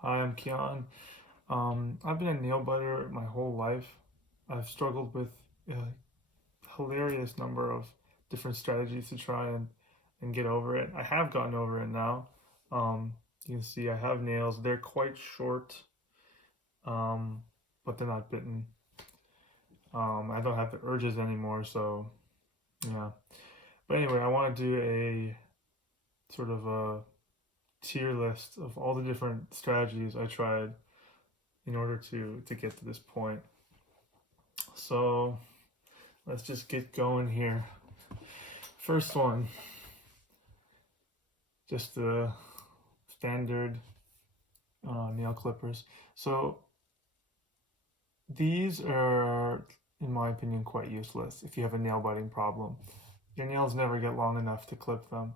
Hi, I'm Kian. I've been a nail biter my whole life. I've struggled with a hilarious number of different strategies to try and get over it. I have gotten over it now. You can see I have nails. They're quite short, um, but they're not bitten. I don't have the urges anymore, so yeah. But anyway, I want to do a sort of a tier list of all the different strategies I tried in order to get to this point. So let's just get going here. First one, just the standard nail clippers. So these are, in my opinion, quite useless if you have a nail biting problem. Your nails never get long enough to clip them.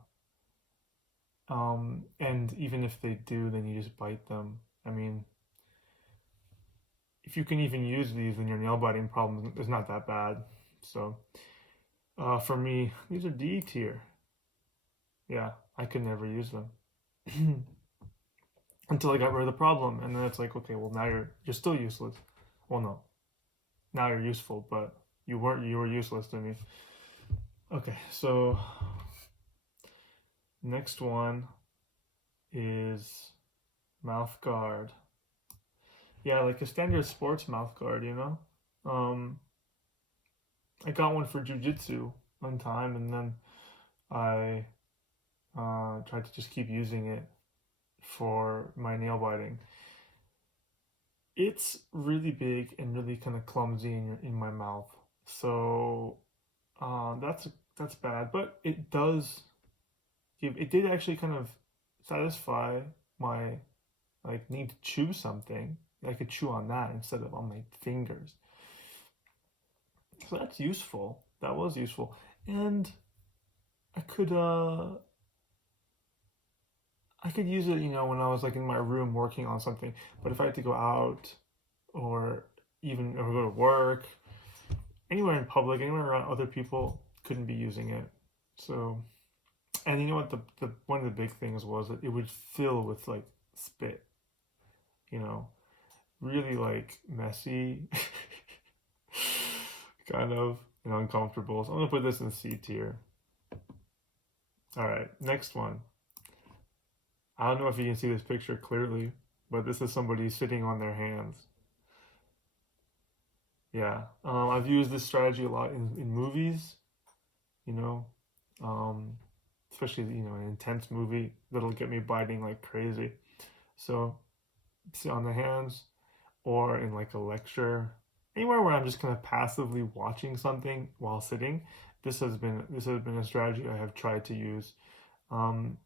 And even if they do, then you just bite them. I mean, if you can even use these, then your nail biting problem is not that bad. So for me, these are D tier. Yeah, I could never use them. Until I got rid of the problem, and then it's like, okay, well now you're still useless. Well, no, now you're useful, but you were useless to me. Okay, so next one is mouth guard. Yeah, like a standard sports mouth guard, you know. Um, I got one for jujitsu one time, and then I tried to just keep using it for my nail biting. It's really big and really kind of clumsy in my mouth, so that's bad. But it did actually kind of satisfy my like need to chew something. I could chew on that instead of on my fingers. So that's useful. That was useful, and I could uh I could use it, when I was like in my room working on something. But if I had to go out or even or go to work, anywhere in public, anywhere around other people, couldn't be using it. So, and you know what? The one of the big things was that it would fill with like spit. You know, really like messy, kind of uncomfortable. So I'm gonna put this in C tier. All right, next one. I don't know if you can see this picture clearly, but this is somebody sitting on their hands. Yeah, I've used this strategy a lot in movies. You know, um, especially an intense movie that'll get me biting like crazy. So sit on the hands, or in like a lecture, anywhere where I'm just kind of passively watching something while sitting. This has been a strategy I have tried to use. Um,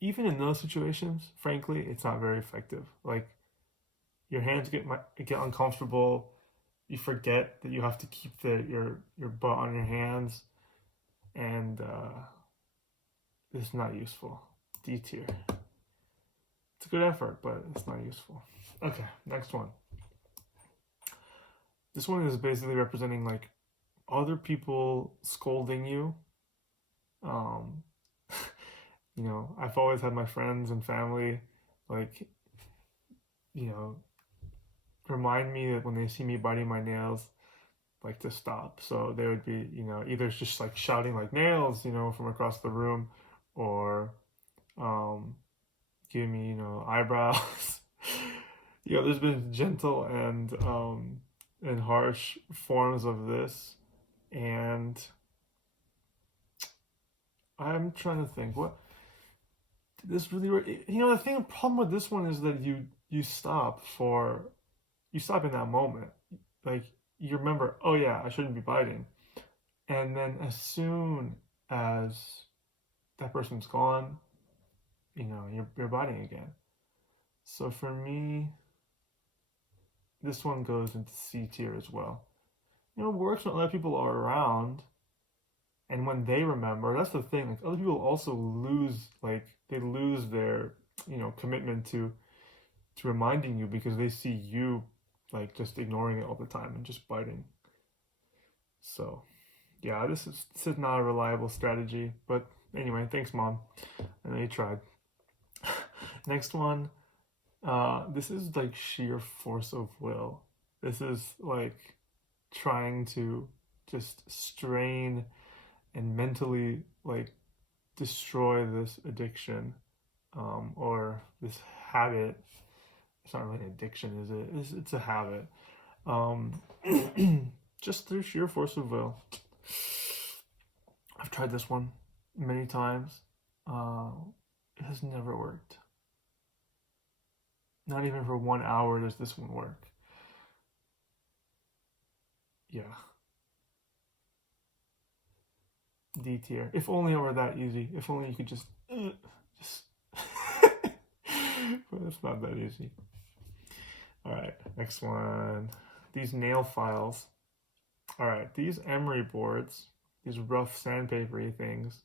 Even in those situations, frankly, it's not very effective. Like your hands get uncomfortable. You forget that you have to keep your butt on your hands, and it's not useful. D tier. It's a good effort, but it's not useful. Okay, next one. This one is basically representing like other people scolding you. Um, I've always had my friends and family like, you know, remind me that when they see me biting my nails, like to stop. So they would be, either just like shouting like nails, from across the room, or um, giving me, eyebrows. There's been gentle and harsh forms of this, and I'm trying to think what did this really. The problem with this one is that you stop in that moment, like you remember, oh yeah, I shouldn't be biting, and then as soon as that person's gone, you're biting again. So for me, this one goes into C tier as well. Works when other people are around, and when they remember, that's the thing. Like other people also lose their commitment to reminding you because they see you like just ignoring it all the time and just biting. So yeah, this is not a reliable strategy. But anyway, thanks, mom. I know you tried. Next one. This is like sheer force of will. This is like trying to just strain and mentally like destroy this addiction, or this habit. It's not really an addiction, is it? It's a habit. Um, just through sheer force of will. I've tried this one many times. Uh, it has never worked. Not even for 1 hour does this one work. Yeah, D tier. If only it were that easy. If only you could just. But it's not that easy. All right, next one. These nail files. All right, these emery boards, these rough sandpapery things,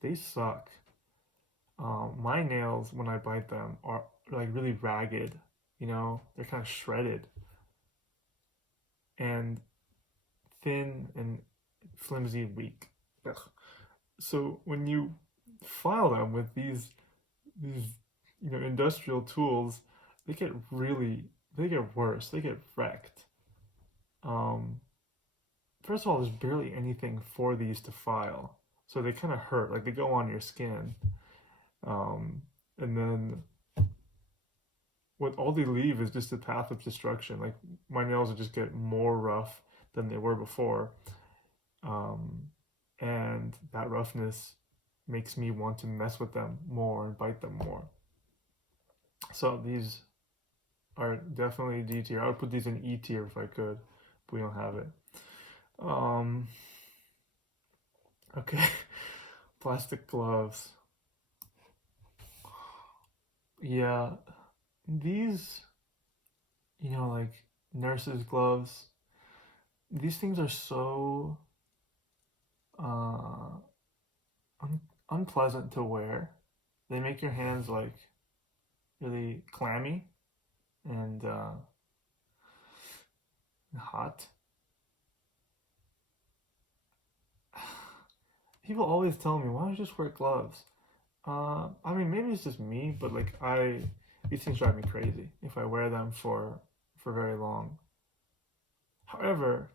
they suck. My nails, when I bite them, are like really ragged. You know, they're kind of shredded and thin and flimsy and weak. Ugh. So when you file them with these industrial tools, they get really they get worse. They get wrecked. Um, First of all, there's barely anything for these to file, so they kind of hurt. Like they go on your skin, um, and then what all they leave is just a path of destruction. Like my nails will just get more rough than they were before, um, and that roughness makes me want to mess with them more and bite them more. So these are definitely D tier. I would put these in E tier if I could, but we don't have it. Um, okay, plastic gloves. Yeah, these, like nurses' gloves. These things are so uh, unpleasant to wear. They make your hands like really clammy and hot. People always tell me, "Why don't you just wear gloves?" I mean, maybe it's just me, but like these things drive me crazy if I wear them for very long. However,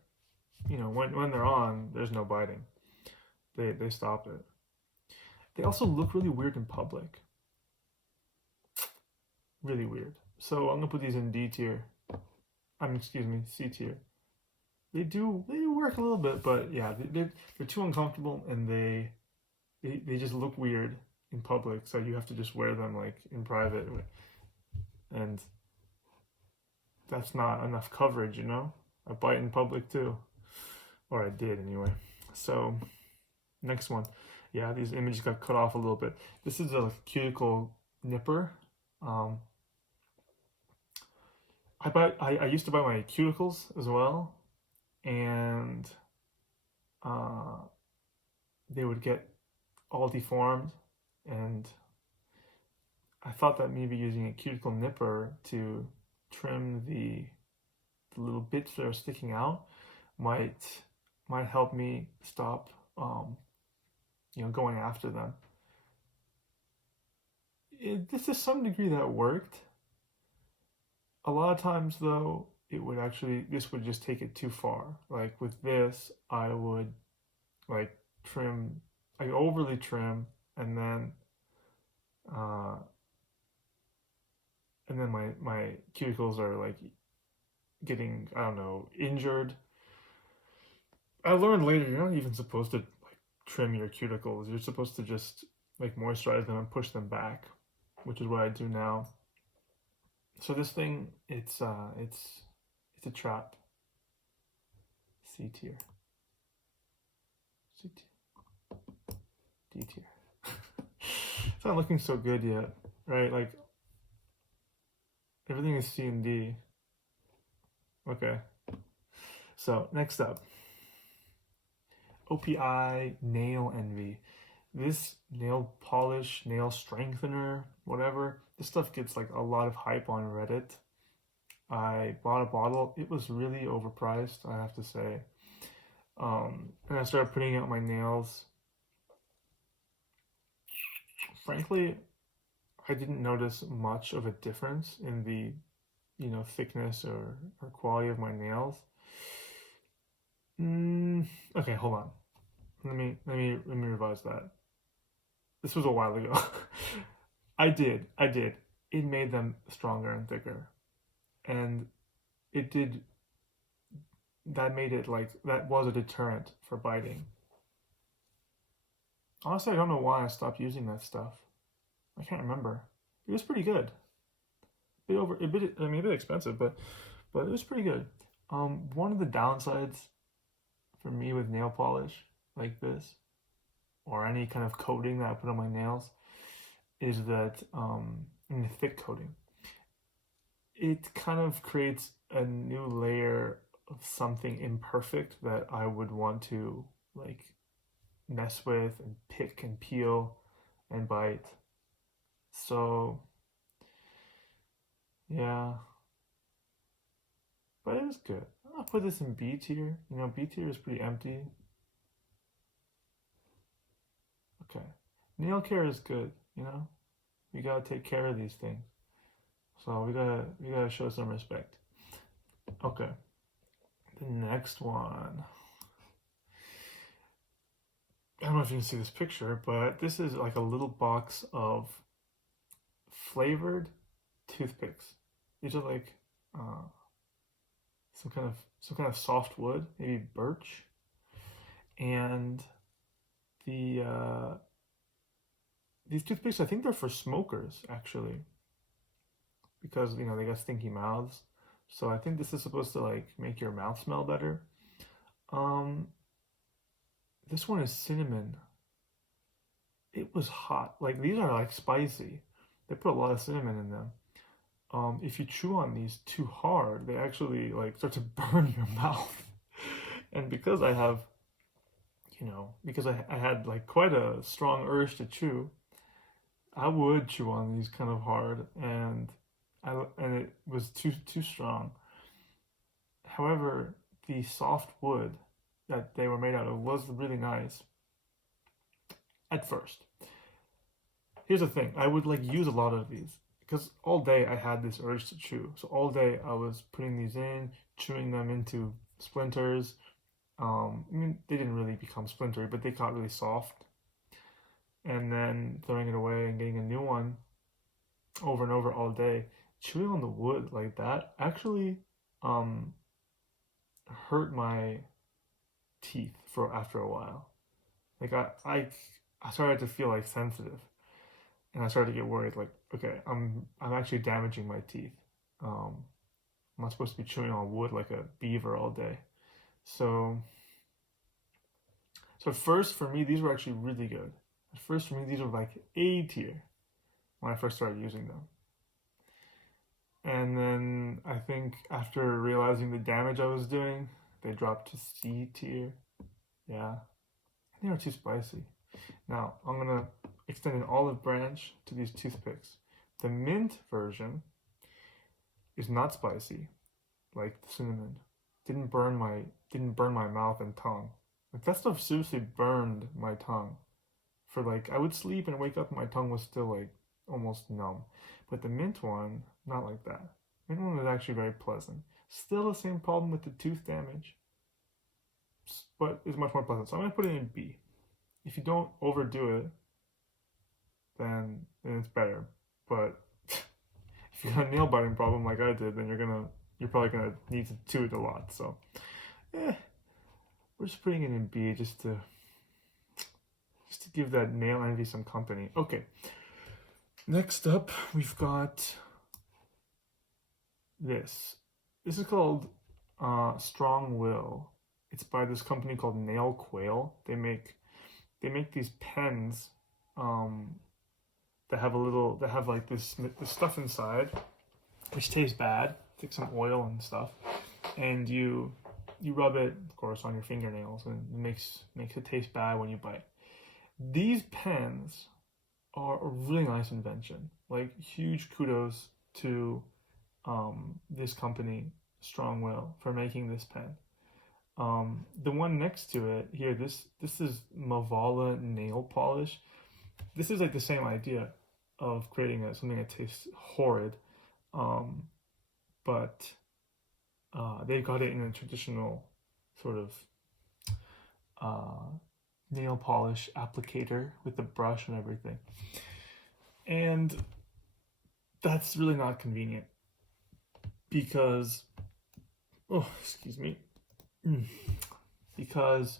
when they're on, there's no biting. They stop it. They also look really weird in public. Really weird. So I'm gonna put these in D tier. Excuse me, C tier. They do work a little bit, but yeah, they're too uncomfortable and they just look weird in public. So you have to just wear them like in private, and that's not enough coverage, you know. I bite in public too, or I did anyway. So next one, yeah, these images got cut off a little bit. This is a cuticle nipper. Um, I used to buy my cuticles as well, and uh, they would get all deformed, and I thought that maybe using a cuticle nipper to trim the little bits that are sticking out might might help me stop going after them. This to some degree that worked. A lot of times though, this would just take it too far. Like with this, I would like trim, I overly trim, and then uh, my cuticles are like getting, I don't know, injured. I learned later you're not even supposed to like trim your cuticles. You're supposed to just like moisturize them and push them back, which is what I do now. So this thing, it's a trap. C tier, C tier, D tier. It's not looking so good yet, right? Like everything is C and D. Okay. So next up, OPI Nail Envy. This nail polish, nail strengthener, whatever, this stuff gets like a lot of hype on Reddit. I bought a bottle. It was really overpriced, I have to say. And I started putting out my nails. Frankly, I didn't notice much of a difference in the, thickness or quality of my nails. Okay, hold on. Let me revise that. This was a while ago. I did. It made them stronger and thicker, and it did. That made it like that was a deterrent for biting. Honestly, I don't know why I stopped using that stuff. I can't remember. It was pretty good. A bit expensive, but it was pretty good. One of the downsides for me with nail polish like this, or any kind of coating that I put on my nails, is that in the thick coating, it kind of creates a new layer of something imperfect that I would want to like mess with and pick and peel and bite. So yeah, but it was good. I'll put this in B tier. B tier is pretty empty. Okay. Nail care is good, We gotta take care of these things. So we gotta show some respect. Okay. The next one. I don't know if you can see this picture, but this is like a little box of flavored toothpicks. These are like some kind of soft wood, maybe birch, and these toothpicks, I think they're for smokers actually, because they got stinky mouths. So I think this is supposed to like make your mouth smell better. Um, this one is cinnamon. It was hot. Like these are like spicy. They put a lot of cinnamon in them. If you chew on these too hard, they actually like start to burn your mouth. And because I have, because I had like quite a strong urge to chew, I would chew on these kind of hard, and it was too strong. However, the soft wood that they were made out of was really nice at first. Here's the thing: I would like use a lot of these because all day I had this urge to chew. So all day I was putting these in, chewing them into splinters. They didn't really become splintery, but they got really soft, and then throwing it away and getting a new one over and over all day. Chewing on the wood like that actually um, hurt my teeth for after a while. Like I started to feel like sensitive, and I started to get worried. Like, okay, I'm actually damaging my teeth. I'm not supposed to be chewing on wood like a beaver all day. So at first for me these were actually really good. At first for me these were like A tier when I first started using them. And then I think after realizing the damage I was doing, they dropped to C tier. Yeah, they were too spicy. Now I'm gonna extend an olive branch to these toothpicks. The mint version is not spicy, like the cinnamon. Didn't burn my mouth and tongue. Like that stuff seriously burned my tongue. For like I would sleep and wake up and my tongue was still like almost numb. But the mint one, not like that. Mint one was actually very pleasant. Still the same problem with the tooth damage, but it's much more pleasant. So I'm gonna put it in B. If you don't overdo it, then it's better. But if you got a nail biting problem like I did, then you're probably gonna need to chew it a lot. So, we're just putting it in B just to give that nail envy some company. Okay. Next up, we've got this. This is called Strong Will. It's by this company called Nail Quail. They make these pens that have like this stuff inside, which tastes bad. It's like some oil and stuff, and you rub it, of course, on your fingernails, and it makes it taste bad when you bite. These pens are a really nice invention. Like huge kudos to this company, Strong Will, for making this pen. The one next to it here, this is Mavala nail polish. This is like the same idea. of creating something that tastes horrid. Um, but they got it in a traditional sort of uh, nail polish applicator with the brush and everything. And that's really not convenient because, oh, excuse me, because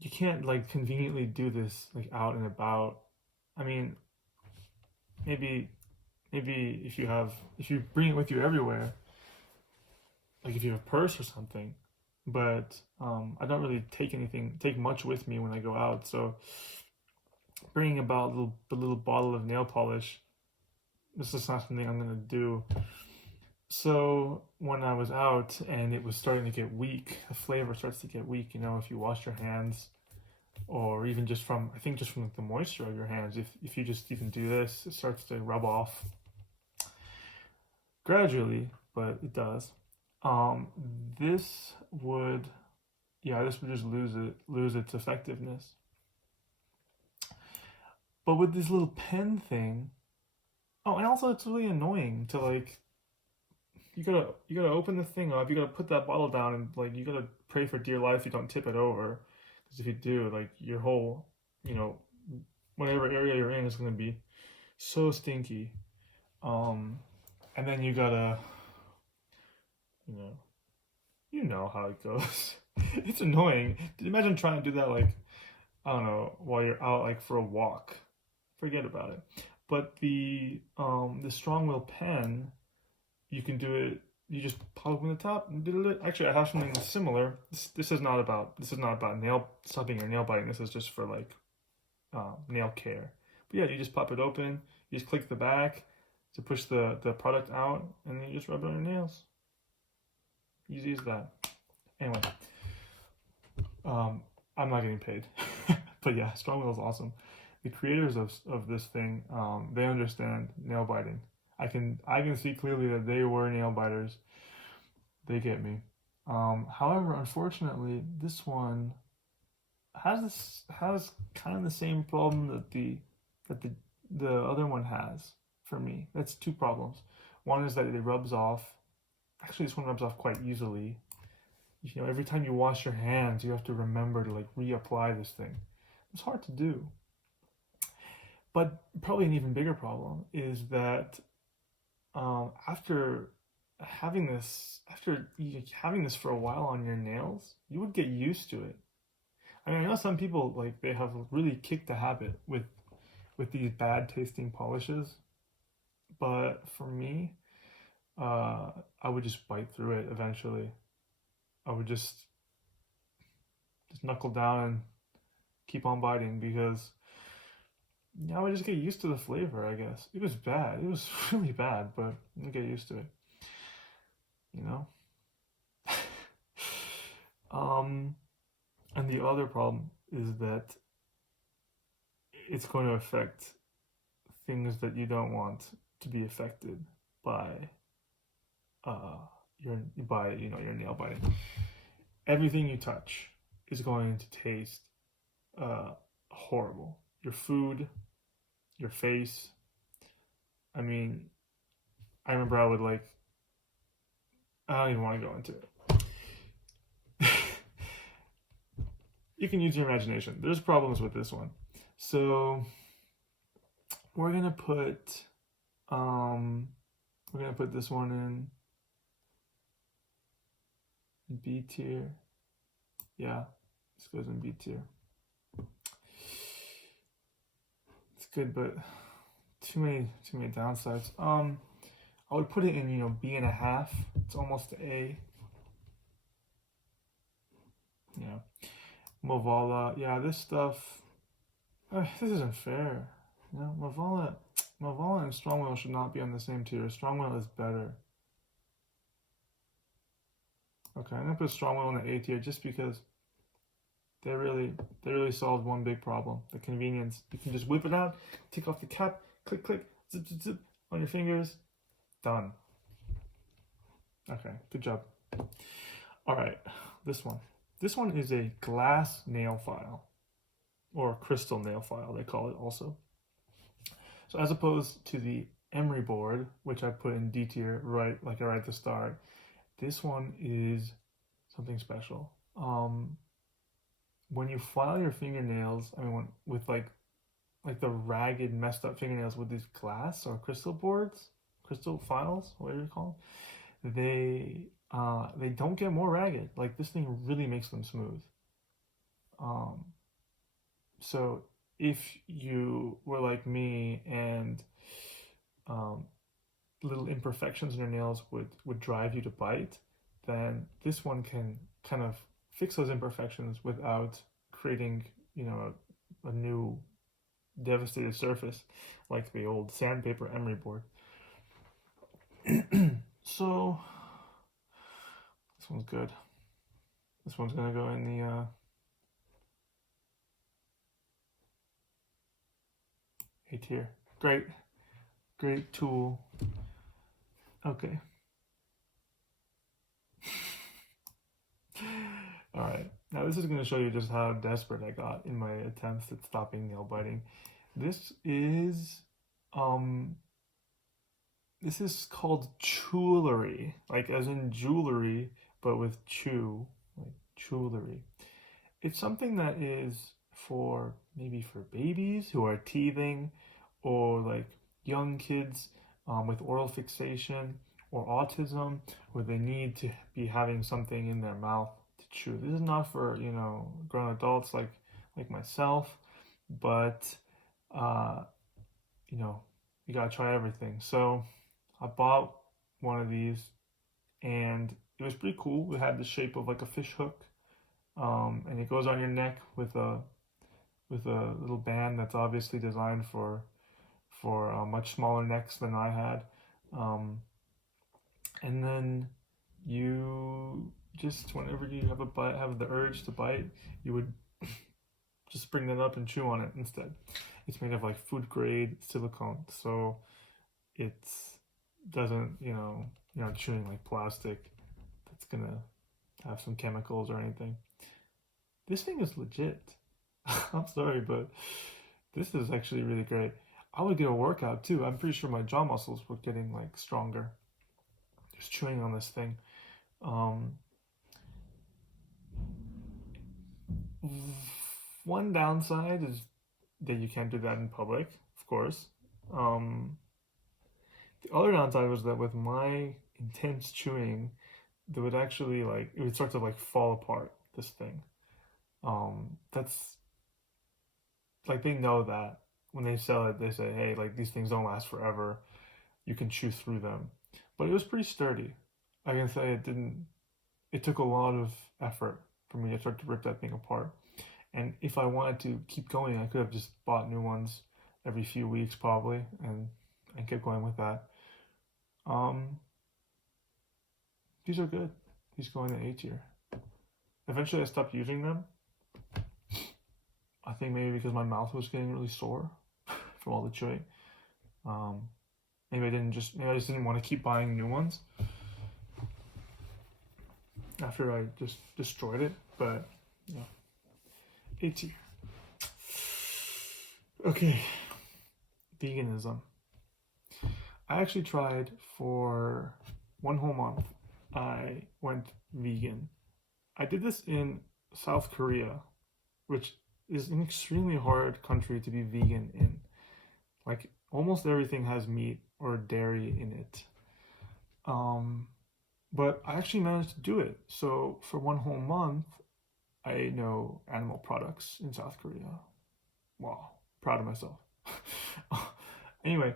you can't like conveniently do this like out and about. I mean, maybe if you bring it with you everywhere, like if you have a purse or something, but I don't really take much with me when I go out. So bringing about a little bottle of nail polish, this is not something I'm gonna do. So when I was out and it was starting to get weak, the flavor starts to get weak. You know, if you wash your hands, or even just from like the moisture of your hands, if you just even do this, it starts to rub off gradually, but it does. Um, this would, yeah, this would just lose its effectiveness. But with this little pen thing, oh, and also it's really annoying to like you gotta open the thing up, you gotta put that bottle down, and like you gotta pray for dear life you don't tip it over, because if you do, like your whole, you know, whatever area you're in is gonna be so stinky. Um, and then you gotta, you know, you know how it goes. It's annoying. Imagine trying to do that like I don't know while you're out like for a walk. Forget about it. But the strong wheel pen, you can do it. You just pop open the top and do it. Actually, I have something similar. This is not about nail stubbing or nail biting. This is just for like nail care. But yeah, you just pop it open. You just click the back to push the product out, and then you just rub it on your nails. Easy as that. Anyway, I'm not getting paid, but yeah, strong wheel is awesome. The creators of this thing, they understand nail biting. I can see clearly that they were nail biters. They get me. However, unfortunately, this one has kind of the same problem that the other one has for me. That's two problems. One is that it rubs off. Actually, this one rubs off quite easily. You know, every time you wash your hands, you have to remember to like reapply this thing. It's hard to do. But probably an even bigger problem is that after after having this for a while on your nails, you would get used to it. I mean, I know some people like they have really kicked the habit with these bad tasting polishes, but for me, I would just bite through it eventually. I would just knuckle down and keep on biting because yeah, I would just get used to the flavor, I guess. It was bad. It was really bad, but I get used to it. You know? um, and the other problem is that it's going to affect things that you don't want to be affected by your nail biting. Everything you touch is going to taste horrible. Your food, your face. I mean, I remember I would like. I don't even want to go into it. You can use your imagination. There's problems with this one. So we're gonna put this one in B tier. Yeah, this goes in B tier. It's good, but too many downsides. I would put it in, you know, B.5. It's almost A. Yeah. Movala. Yeah, this stuff. This isn't fair. You know, Movala and Strongwell should not be on the same tier. Strongwell is better. Okay, I'm gonna put Strongwell in the A tier just because they really solved one big problem: the convenience. You can just whip it out, take off the cap, click, click, zip, zip, zip on your fingers. Done. Okay, good job. All right, this one. This one is a glass nail file, or crystal nail file, they call it also. So as opposed to the emery board, which I put in D tier right at the start, this one is something special. When you file your fingernails, I mean, with like the ragged, messed up fingernails with these glass or crystal boards, crystal files, whatever you call them, they don't get more ragged. Like this thing really makes them smooth. Um, so if you were like me and um, little imperfections in your nails would drive you to bite, then this one can kind of fix those imperfections without creating, a new devastated surface like the old sandpaper emery board. So this one's good. This one's gonna go in the A tier. Great tool. Okay. All right. Now this is going to show you just how desperate I got in my attempts at stopping nail biting. This is called jewelry, like as in jewelry, but with chew, like jewelry. It's something that is maybe for babies who are teething, or like young kids with oral fixation or autism, where they need to be having something in their mouth to chew. This is not for grown adults like myself, but uh, you gotta try everything. So I bought one of these, and it was pretty cool. It had the shape of like a fish hook, and it goes on your neck with a little band that's obviously designed for much smaller necks than I had. And then you just, whenever you have the urge to bite, you would just bring that up and chew on it instead. It's made of like food grade silicone, so it doesn't, you're not chewing like plastic that's gonna have some chemicals or anything. This thing is legit. I'm sorry, but this is actually really great. I would get a workout too. I'm pretty sure my jaw muscles were getting like stronger just chewing on this thing. One downside is that you can't do that in public, of course. The other downside was that with my intense chewing, it would start to like fall apart, this thing. That's like, they know that when they sell it, they say, hey, like these things don't last forever. You can chew through them. But it was pretty sturdy. I can say it took a lot of effort for me to start to rip that thing apart. And if I wanted to keep going, I could have just bought new ones every few weeks probably, and kept going with that. These are good. These go in the A tier. Eventually I stopped using them. I think maybe because my mouth was getting really sore from all the chewing. Maybe I just didn't want to keep buying new ones after I just destroyed it. But yeah, A tier. Okay, veganism. I actually tried for one whole month. I went vegan. I did this in South Korea, which is an extremely hard country to be vegan in. Like almost everything has meat or dairy in it. But I actually managed to do it. So for one whole month, I ate no animal products in South Korea. Wow, proud of myself. Anyway,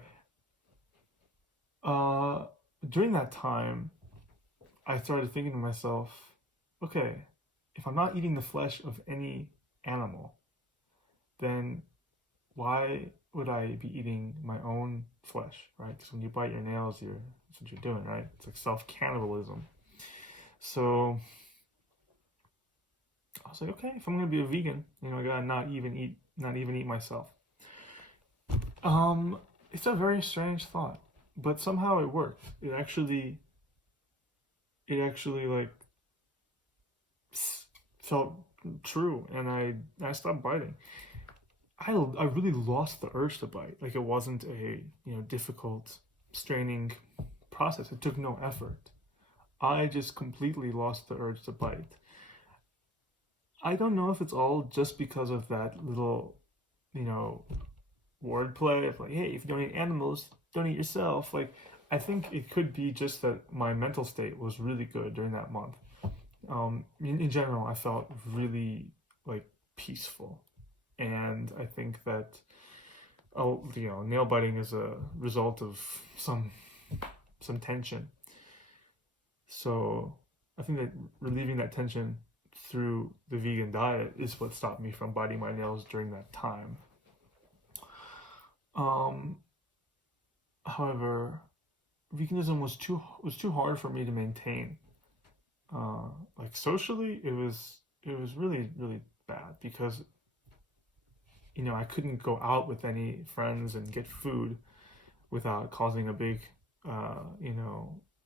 during that time, I started thinking to myself, okay, if I'm not eating the flesh of any animal, then why would I be eating my own flesh, right? Because when you bite your nails, that's what you're doing, right? It's like self-cannibalism. So I was like, okay, if I'm gonna be a vegan, I gotta not even eat myself. It's a very strange thought, but somehow it worked. It actually like felt true, and I stopped biting. I really lost the urge to bite. Like it wasn't a difficult, straining process. It took no effort. I just completely lost the urge to bite. I don't know if it's all just because of that little, you know, wordplay of like, hey, if you don't eat animals, don't eat yourself. Like, I think it could be just that my mental state was really good during that month. In general, I felt really like peaceful, and I think that nail biting is a result of some tension. So I think that relieving that tension through the vegan diet is what stopped me from biting my nails during that time. Um, However, veganism was too hard for me to maintain. Like socially, it was really bad because I couldn't go out with any friends and get food without causing a big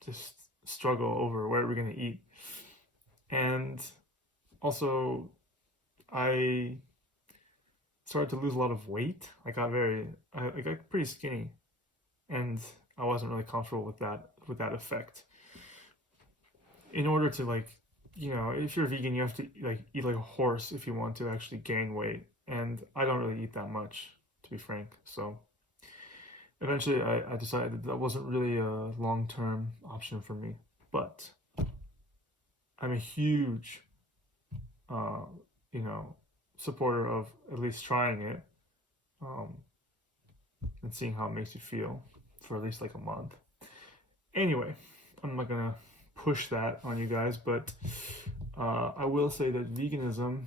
just struggle over where we're gonna eat. And also, I started to lose a lot of weight. I got pretty skinny, and I wasn't really comfortable with that effect. In order to if you're a vegan, you have to like eat like a horse if you want to actually gain weight. And I don't really eat that much, to be frank. So eventually, I decided that wasn't really a long-term option for me. But I'm a huge, uh, you know, supporter of at least trying it, um, and seeing how it makes you feel for at least like a month. Anyway, I'm not gonna push that on you guys, but I will say that veganism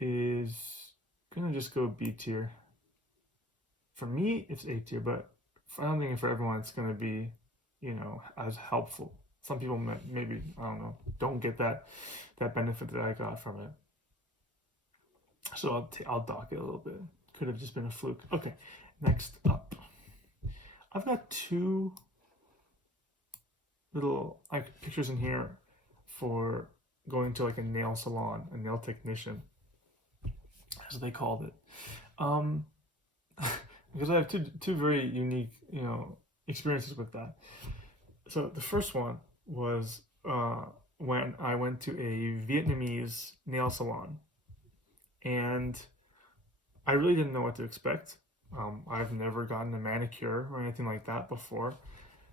is gonna just go B tier. For me, it's A tier, but I don't think for everyone it's gonna be, as helpful. Some people maybe I don't know, don't get that benefit that I got from it. So I'll dock it a little bit. Could have just been a fluke. Okay, next up, I've got two little pictures in here for going to like a nail salon, a nail technician, as they called it. Because I have two very unique, experiences with that. So the first one was when I went to a Vietnamese nail salon, and I really didn't know what to expect. I've never gotten a manicure or anything like that before,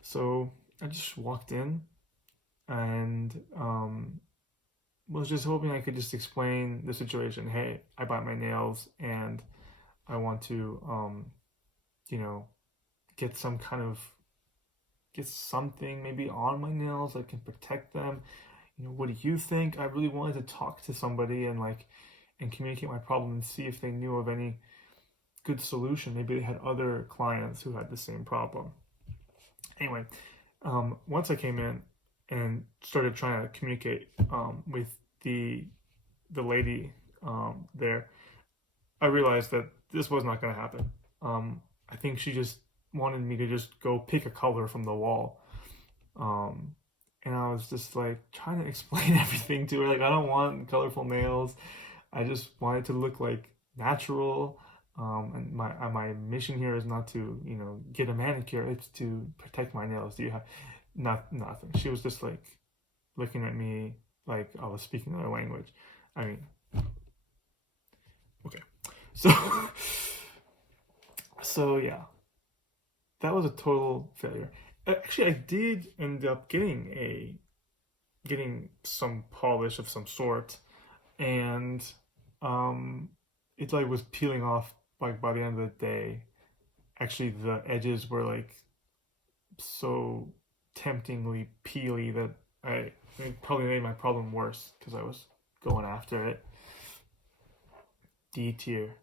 so I just walked in and was just hoping I could just explain the situation. Hey, I bite my nails and I want to, get some kind of get something maybe on my nails that can protect them. What do you think? I really wanted to talk to somebody and communicate my problem and see if they knew of any good solution. Maybe they had other clients who had the same problem. Anyway, once I came in and started trying to communicate with the lady there, I realized that this was not going to happen. I think she just wanted me to just go pick a color from the wall. And I was just like trying to explain everything to her. Like, I don't want colorful nails. I just want it to look like natural. And my mission here is not to get a manicure. It's to protect my nails. Do you have nothing? She was just like looking at me like I was speaking another language. I mean, okay, so so yeah, that was a total failure. Actually, I did end up getting some polish of some sort, and it like was peeling off like by the end of the day. Actually, the edges were like so temptingly peely that it probably made my problem worse because I was going after it. D tier.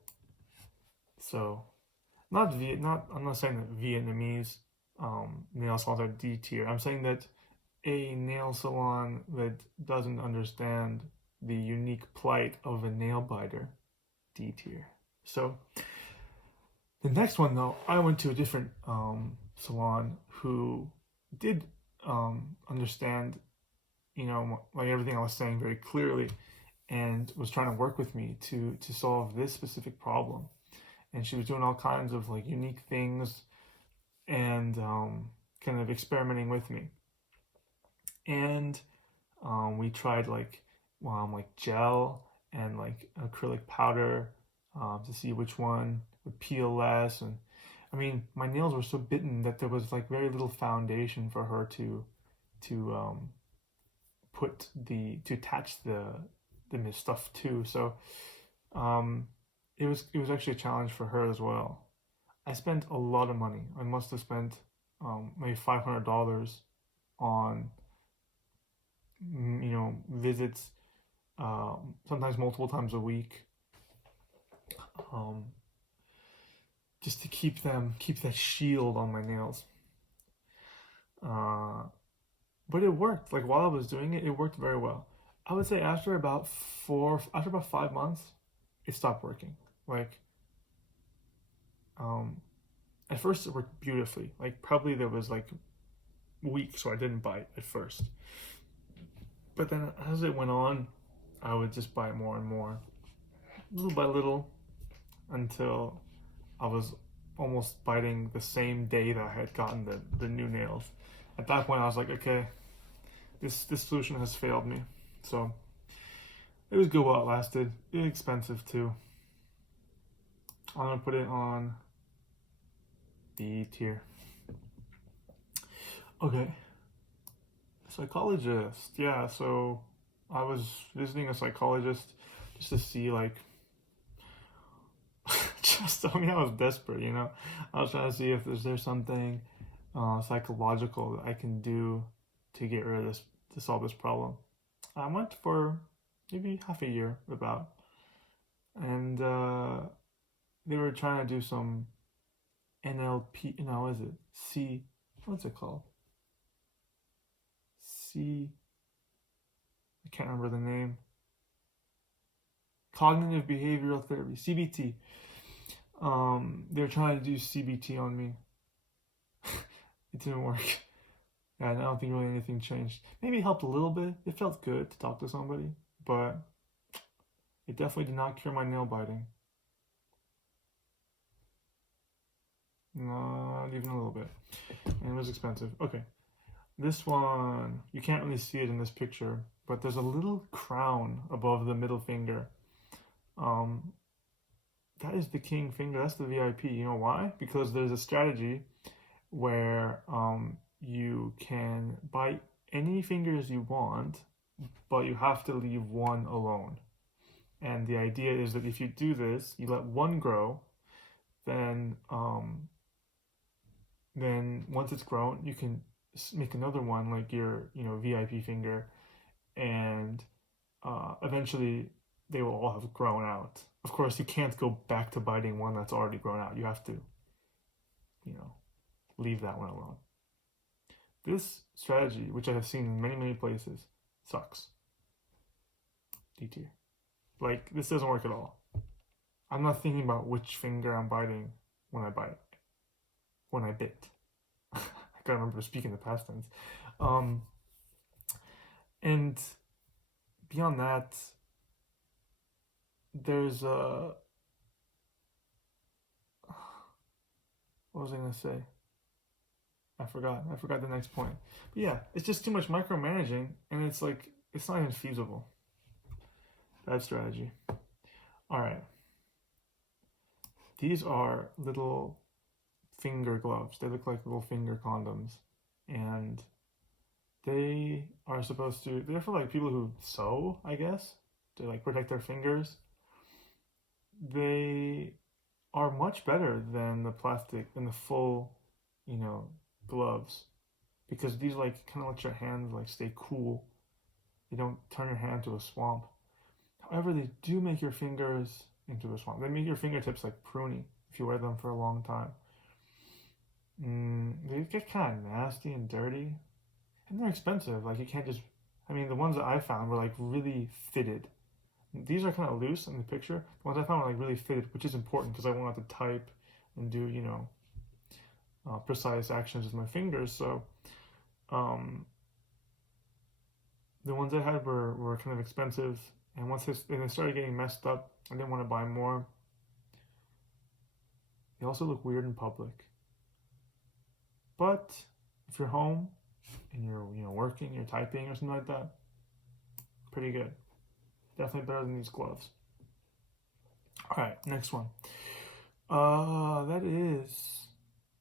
So I'm not saying that Vietnamese nail salons are D tier. I'm saying that a nail salon that doesn't understand the unique plight of a nail biter, D tier. So the next one though, I went to a different salon who did understand, like everything I was saying very clearly, and was trying to work with me to solve this specific problem. And she was doing all kinds of like unique things and kind of experimenting with me. And we tried like gel and like acrylic powder to see which one would peel less. And I mean, my nails were so bitten that there was like very little foundation for her to to attach the stuff to. So it was actually a challenge for her as well. I spent a lot of money. I must have spent maybe $500 on visits, sometimes multiple times a week, um, just to keep that shield on my nails. But it worked. Like while I was doing it, it worked very well. I would say after about 5 months, it stopped working. Like, at first it worked beautifully. Like probably there was like weeks where I didn't bite at first. But then as it went on, I would just bite more and more, little by little, until I was almost biting the same day that I had gotten the new nails. At that point, I was like, okay, this solution has failed me. So it was good while it lasted. It was expensive too. I'm gonna put it on B tier. Okay. Psychologist. Yeah, so I was visiting a psychologist just to see like I mean, I was desperate, you know. I was trying to see if there's something psychological that I can do to get rid of this, to solve this problem. I went for maybe half a year about, and they were trying to do some NLP. No, what is it? What's it called? I can't remember the name. Cognitive behavioral therapy, CBT. They're trying to do CBT on me. It didn't work. Yeah, I don't think really anything changed. Maybe it helped a little bit. It felt good to talk to somebody, but it definitely did not cure my nail biting. Not even a little bit. And it was expensive. Okay. This one, you can't really see it in this picture, but there's a little crown above the middle finger. That is the king finger. That's the VIP. You know why? Because there's a strategy where you can bite any fingers you want, but you have to leave one alone. And the idea is that if you do this, you let one grow, then once it's grown, you can make another one like your VIP finger, and eventually they will all have grown out. Of course, you can't go back to biting one that's already grown out. You have to, leave that one alone. This strategy, which I have seen in many, many places, sucks. D tier. Like, this doesn't work at all. I'm not thinking about which finger I'm biting when I bite. When I bit. I gotta remember speaking the past tense. And beyond that, there's what was I gonna say? I forgot the next point. But yeah, it's just too much micromanaging, and it's like it's not even feasible. Bad strategy. All right. These are little finger gloves. They look like little finger condoms, and they're for like people who sew, I guess, to like protect their fingers. They are much better than the full, gloves, because these like kind of let your hands like stay cool. They don't turn your hand to a swamp. However, they do make your fingers into a swamp. They make your fingertips like pruny if you wear them for a long time. They get kind of nasty and dirty, and they're expensive. Like you can't just. I mean, the ones that I found were like really fitted. These are kind of loose in the picture. The ones I found were like really fitted, which is important because I want to type and do precise actions with my fingers. So the ones I had were kind of expensive, And once they started getting messed up, I didn't want to buy more. They also look weird in public. But if you're home and you're working, you're typing or something like that, pretty good. Definitely better than these gloves. All right, next one. That is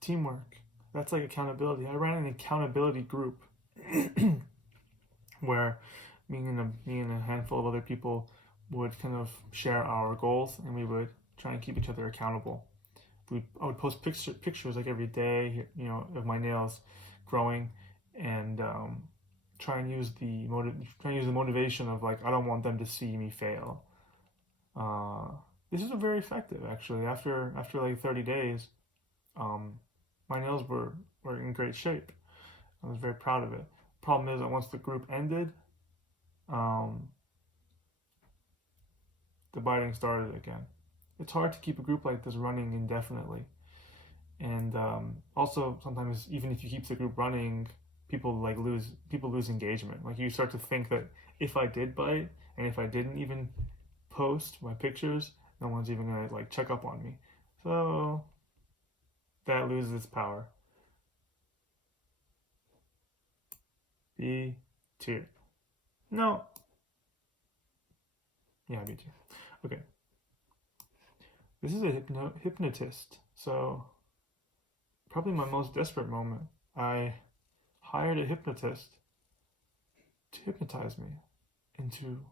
teamwork. That's like accountability. I ran an accountability group where me and a handful of other people would kind of share our goals, and we would try and keep each other accountable. I would post pictures like every day, of my nails growing, and try and use the motivation of like, I don't want them to see me fail. This is very effective actually. After like 30 days, my nails were in great shape. I was very proud of it. Problem is that once the group ended, the biting started again. It's hard to keep a group like this running indefinitely. And also sometimes even if you keep the group running, people lose engagement. Like you start to think that if I did bite and if I didn't even post my pictures, no one's even gonna like check up on me. So that loses its power. B tier. No. Yeah, B tier. Okay. This is a hypnotist. So probably my most desperate moment. I hired a hypnotist to hypnotize me into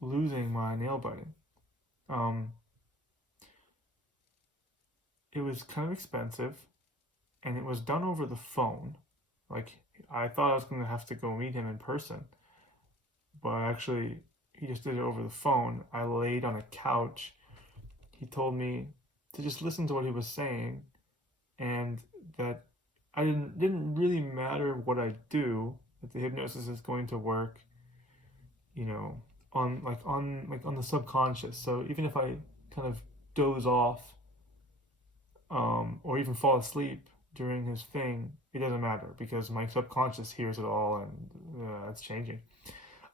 losing my nail biting. It was kind of expensive, and it was done over the phone. Like I thought I was going to have to go meet him in person, but actually he just did it over the phone. I laid on a couch. He told me to just listen to what he was saying, and that I didn't really matter what I do, that the hypnosis is going to work, on the subconscious. So even if I kind of doze off, or even fall asleep during his thing, it doesn't matter because my subconscious hears it all, and it's changing.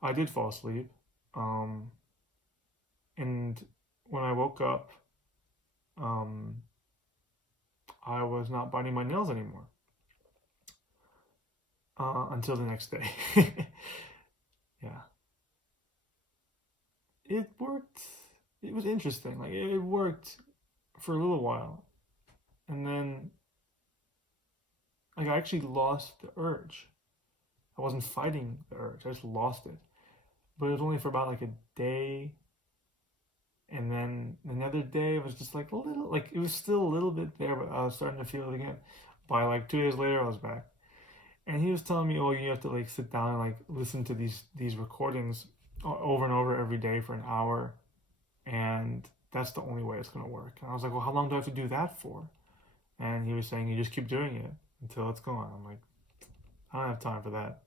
I did fall asleep, and when I woke up, I was not biting my nails anymore until the next day. Yeah, it worked. It was interesting. Like it worked for a little while, and then like I actually lost the urge. I wasn't fighting the urge. I just lost it. But it was only for about like a day, and then another day it was just like a little, like it was still a little bit there, but I was starting to feel it again. By like 2 days later, I was back, and he was telling me, "Oh, you have to like sit down and like listen to these recordings over and over every day for an hour, and that's the only way it's gonna work." And I was like, "Well, how long do I have to do that for?" And he was saying, "You just keep doing it until it's gone." I'm like, "I don't have time for that.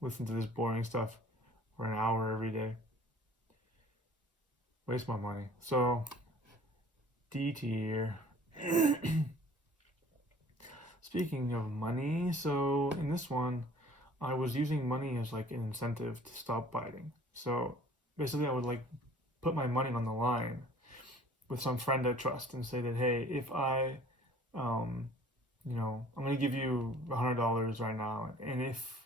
Listen to this boring stuff for an hour every day. Waste my money." So D tier. Speaking of money, so in this one, I was using money as like an incentive to stop biting. So basically, I would like put my money on the line with some friend I trust and say that, hey, if I, I'm gonna give you $100 right now, and if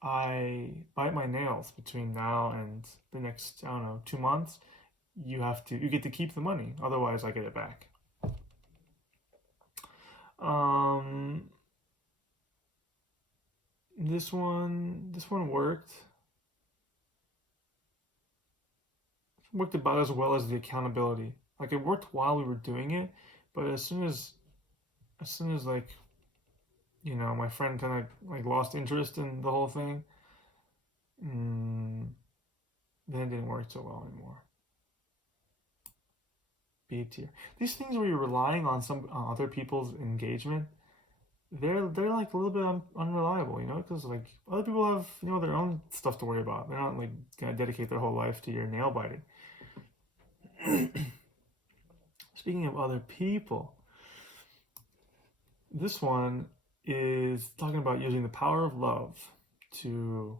I bite my nails between now and the next, I don't know, 2 months, you get to keep the money. Otherwise, I get it back. This one worked. Worked about as well as the accountability. Like it worked while we were doing it, but as soon as like my friend kind of like lost interest in the whole thing, then it didn't work so well anymore. B tier. These things where you're relying on some other people's engagement, they're like a little bit unreliable, because like other people have their own stuff to worry about. They're not like gonna dedicate their whole life to your nail biting. Speaking of other people, this one is talking about using the power of love to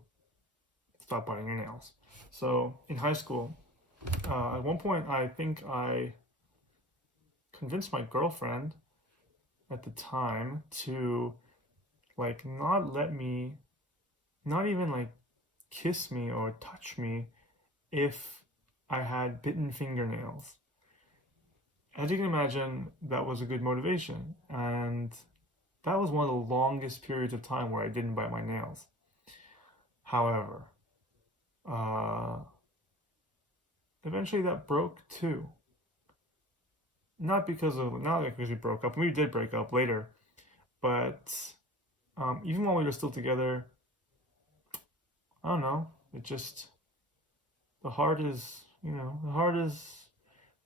stop biting your nails. So in high school, at one point, I think I convinced my girlfriend at the time to like not let me, not even like kiss me or touch me if I had bitten fingernails. As you can imagine, that was a good motivation, and that was one of the longest periods of time where I didn't bite my nails. However, uh, eventually that broke too. Not because we broke up. We did break up later, but even while we were still together, I don't know. It just the heart is, the heart is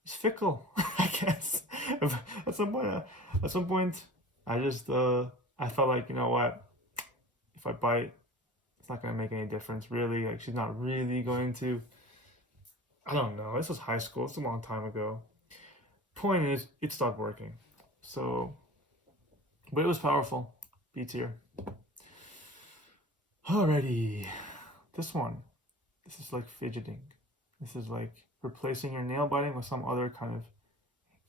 fickle. I guess. at some point, at some point, I just I felt like, you know what, if I bite, it's not gonna make any difference really. Like she's not really going to. I don't know. This was high school. It's a long time ago. Point is, it stopped working. So, but it was powerful. B tier. Alrighty, this one. This is like fidgeting. This is like replacing your nail biting with some other kind of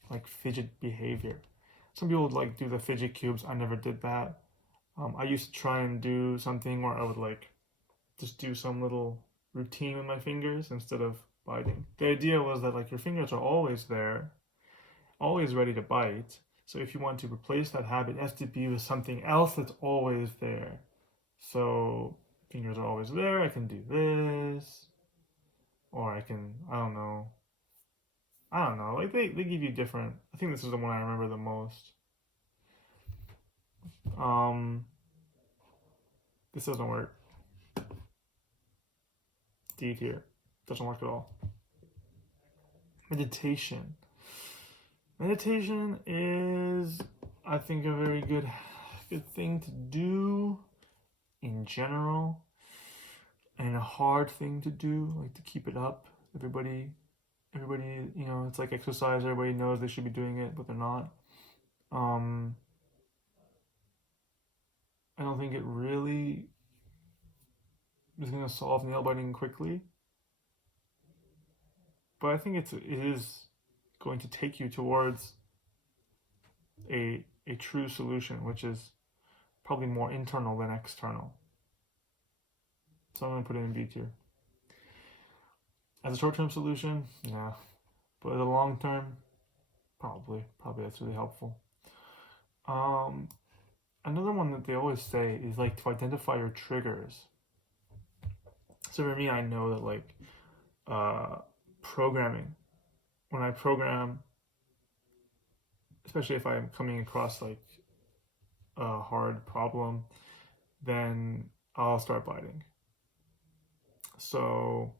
like fidget behavior. Some people would like do the fidget cubes. I never did that. I used to try and do something where I would like just do some little routine with my fingers instead of biting. The idea was that like your fingers are always there, always ready to bite. So if you want to replace that habit, it has to be with something else that's always there. So fingers are always there. I can do this, or I can, I don't know. Like they give you different. I think this is the one I remember the most. Um, this doesn't work. D tier. Doesn't work at all. Meditation. Meditation is, I think, a very good thing to do in general, and a hard thing to do, like to keep it up. Everybody, it's like exercise. Everybody knows they should be doing it, but they're not. I don't think it really is going to solve nail biting quickly, but I think it is going to take you towards a true solution, which is probably more internal than external. So I'm going to put it in B tier. As a short-term solution, yeah, but as a long-term, probably that's really helpful. Another one that they always say is like to identify your triggers. So for me, I know that like programming, when I program, especially if I'm coming across like a hard problem, then I'll start biting. So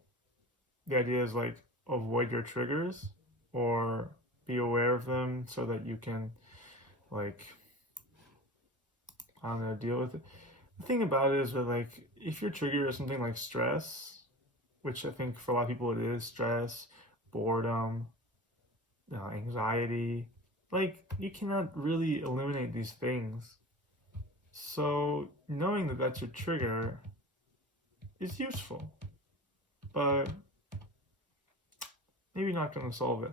the idea is like avoid your triggers or be aware of them so that you can like, I don't know, deal with it. The thing about it is that like if your trigger is something like stress, which I think for a lot of people it is stress, boredom, anxiety, like you cannot really eliminate these things. So knowing that that's your trigger is useful, but maybe not going to solve it.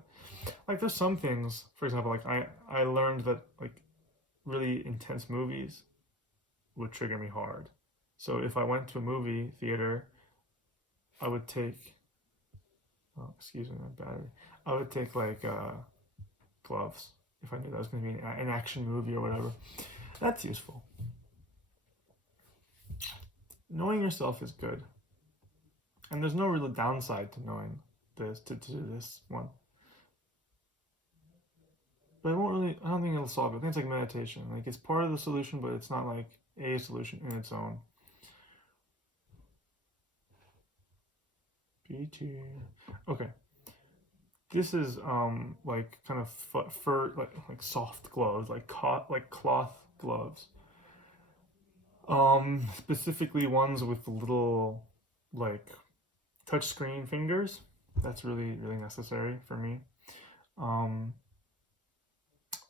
Like there's some things, for example, like I learned that like really intense movies would trigger me hard. So if I went to a movie theater, I would take, oh, excuse me, my battery. I would take like gloves if I knew that was going to be an action movie or whatever. That's useful. Knowing yourself is good, and there's no real downside to knowing this to this one. But it won't really. I don't think it'll solve it. I think it's like meditation. Like it's part of the solution, but it's not like a solution in its own. B tier. Okay. This is like kind of fur like soft gloves, like cloth gloves. Specifically ones with little like touchscreen fingers. That's really necessary for me. I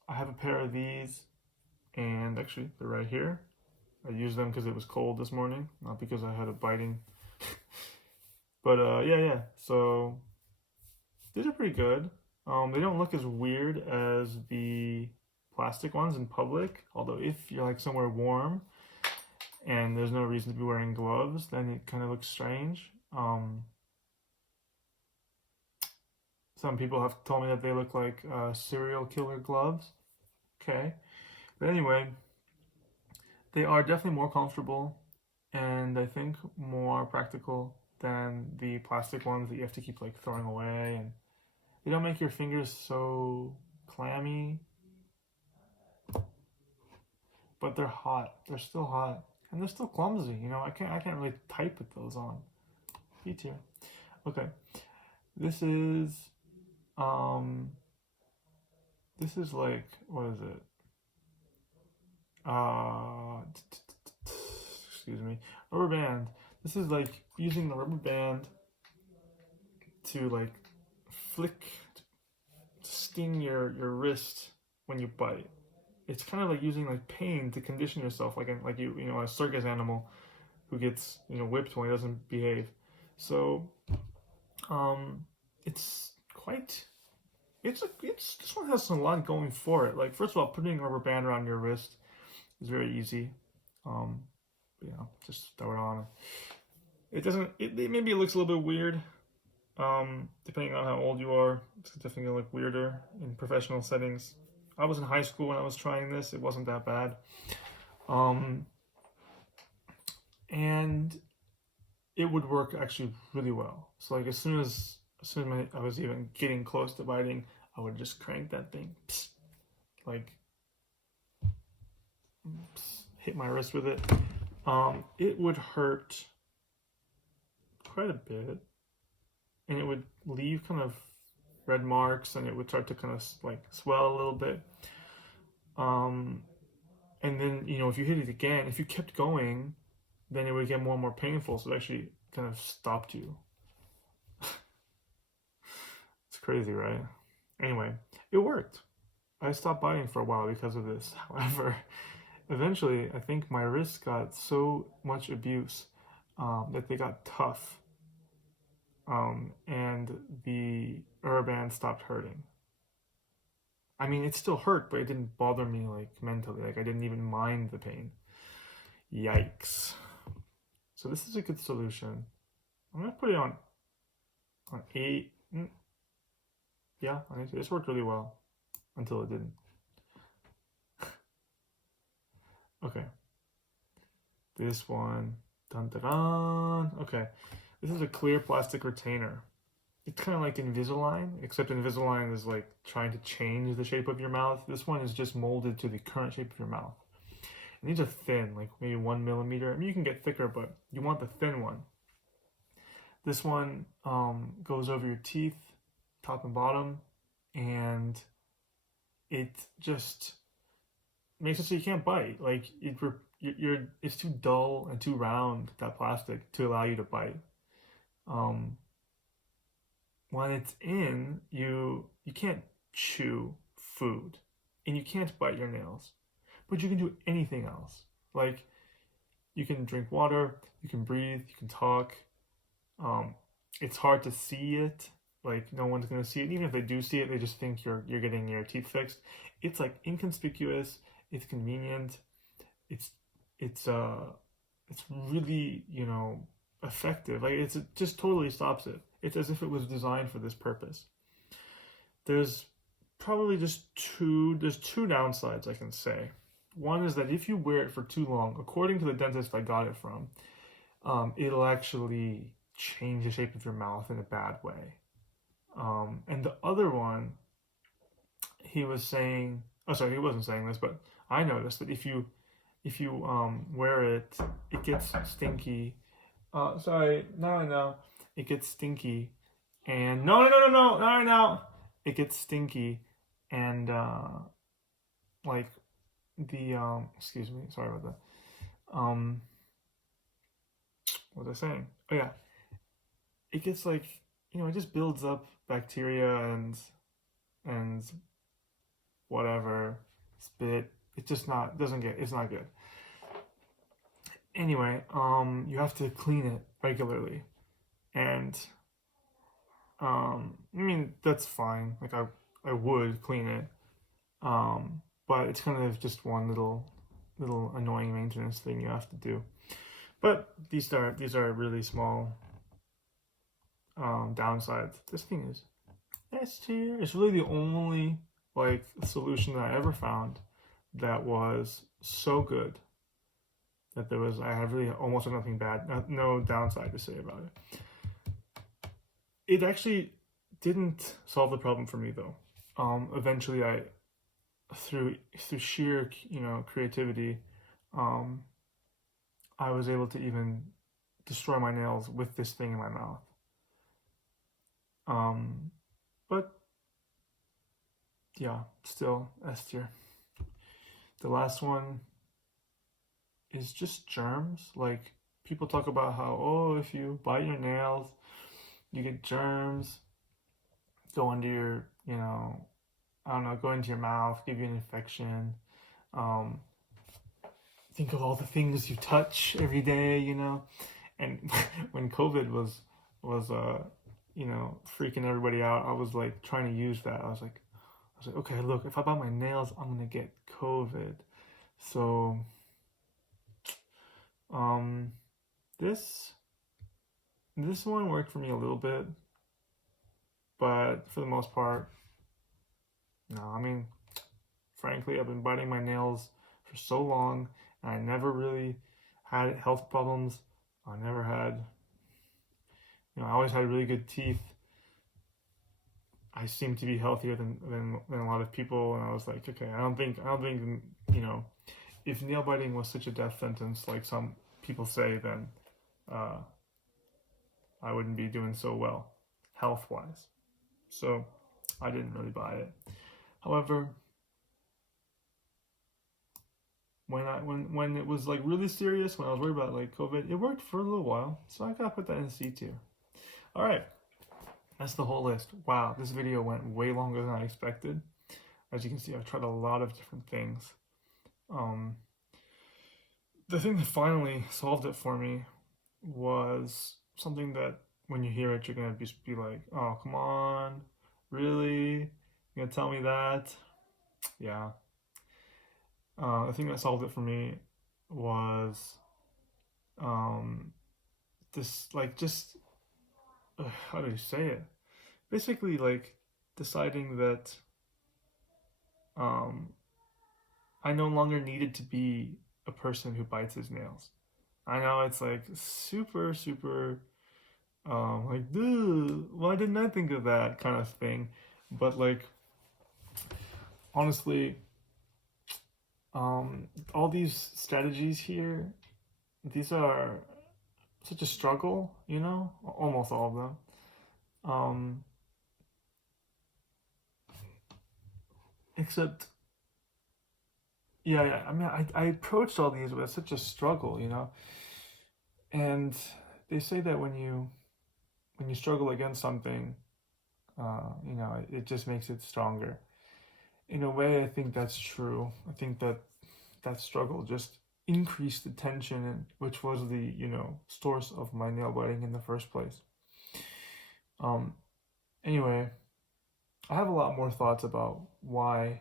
have a pair of these, and actually they're right here. I used them because it was cold this morning, not because I had a biting But yeah. So these are pretty good. They don't look as weird as the plastic ones in public. Although if you're like somewhere warm and there's no reason to be wearing gloves, then it kind of looks strange. Some people have told me that they look like serial killer gloves. Okay, but anyway, they are definitely more comfortable and I think more practical than the plastic ones that you have to keep like throwing away, and they don't make your fingers so clammy, but they're hot. They're still hot, and they're still clumsy. You know, I can't really type with those on. Me too. Okay, this is um this is like, what is it? Uh, excuse me, rubber band. This is like using the rubber band to like flick, to sting your wrist when you bite. It's kind of like using like pain to condition yourself, like you know, a circus animal who gets, you know, whipped when he doesn't behave. So it's quite it's this one has a lot going for it. Like, first of all, putting a rubber band around your wrist is very easy. Um, you know, just throw it on. It doesn't. Maybe it looks a little bit weird. Depending on how old you are, it's definitely gonna look weirder in professional settings. I was in high school when I was trying this. It wasn't that bad. Um, and it would work actually really well. So like as soon as I was even getting close to biting, I would just crank that thing, psst, like psst, hit my wrist with it. It would hurt quite a bit, and it would leave kind of red marks, and it would start to kind of like swell a little bit. Um, and then, you know, if you hit it again, if you kept going, then it would get more and more painful. So it actually kind of stopped you. It's crazy, right? Anyway, it worked. I stopped biting for a while because of this. However, eventually, I think my wrists got so much abuse that they got tough, and the rubber band stopped hurting. I mean, it still hurt, but it didn't bother me like mentally. Like, I didn't even mind the pain. Yikes. So this is a good solution. I'm gonna put it on 8. Yeah, this worked really well until it didn't. Okay. This one. Dun dun dun. Okay. This is a clear plastic retainer. It's kind of like Invisalign, except Invisalign is like trying to change the shape of your mouth. This one is just molded to the current shape of your mouth. And these are thin, like maybe 1 millimeter. I mean, you can get thicker, but you want the thin one. This one goes over your teeth, top and bottom, and it just makes it so you can't bite. Like, it's too dull and too round, that plastic, to allow you to bite. Um, when it's in, you can't chew food, and you can't bite your nails, but you can do anything else. Like, you can drink water, you can breathe, you can talk. It's hard to see it. Like, no one's gonna see it. Even if they do see it, they just think you're getting your teeth fixed. It's like inconspicuous. It's convenient. It's it's uh it's really, you know, effective. Like, it just totally stops it. It's as if it was designed for this purpose. There's probably there's two downsides I can say. One is that if you wear it for too long, according to the dentist I got it from, it'll actually change the shape of your mouth in a bad way. And the other one, he was saying, oh sorry, he wasn't saying this, but I noticed that if you wear it, it gets stinky. Sorry, no, I know. It gets stinky, and no, it gets stinky, and like the excuse me, sorry about that. What was I saying? Oh yeah, it gets like, you know, it just builds up bacteria and whatever, spit. It's just not doesn't get it's not good. Anyway, you have to clean it regularly. And I mean, that's fine. Like I would clean it. But it's kind of just one little annoying maintenance thing you have to do. But these are really small downsides. This thing is S tier. It's really the only like solution that I ever found that was so good that I have really almost nothing bad, no downside to say about it. It actually didn't solve the problem for me though. Eventually, I through sheer creativity, um, I was able to even destroy my nails with this thing in my mouth. Um, but yeah, still S tier. The last one is just germs. Like people talk about how, oh, if you bite your nails, you get germs go into your, I don't know, go into your mouth, give you an infection. Um, think of all the things you touch every day. And when COVID was freaking everybody out, I was like trying to use that. I was like, okay, look, if I bite my nails, I'm gonna get COVID. So, um, this this one worked for me a little bit, but for the most part, no. I mean, frankly, I've been biting my nails for so long, and I never really had health problems. I never had, I always had really good teeth. I seem to be healthier than a lot of people, and I was like, okay, I don't think, if nail biting was such a death sentence like some people say, then uh, I wouldn't be doing so well health wise. So I didn't really buy it. However, when it was like really serious, when I was worried about like COVID, it worked for a little while. So I gotta put that in C tier. All right, that's the whole list. Wow, this video went way longer than I expected. As you can see, I've tried a lot of different things. The thing that finally solved it for me was something that when you hear it, you're gonna be like, "Oh, come on, really? You're gonna tell me that?" Yeah. The thing that solved it for me was this, like, just how do you say it? Basically, like deciding that um, I no longer needed to be a person who bites his nails. I know it's like super, super, like, dude, why didn't I think of that kind of thing? But like, honestly, all these strategies here, these are such a struggle, almost all of them. Except, yeah, I mean, I approached all these with such a struggle. And they say that when you struggle against something, it just makes it stronger. In a way, I think that's true. I think that struggle just increased the tension, which was the source of my nail biting in the first place. Um. Anyway, I have a lot more thoughts about why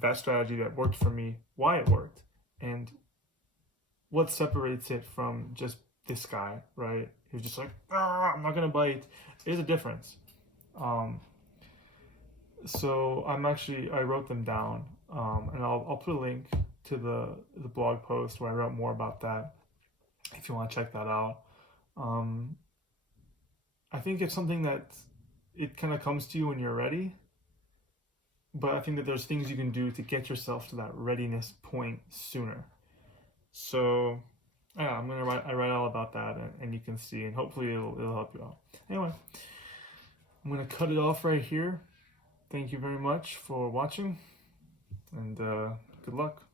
that strategy that worked for me, why it worked, and what separates it from just this guy, right? Who's just like, I'm not gonna bite. There's a difference. Um, so I wrote them down, and I'll put a link to the blog post where I wrote more about that if you want to check that out. Um, I think it's something that it kind of comes to you when you're ready, but I think that there's things you can do to get yourself to that readiness point sooner. So yeah, I write all about that, and you can see, and hopefully it'll help you out. Anyway, I'm gonna cut it off right here. Thank you very much for watching, and good luck.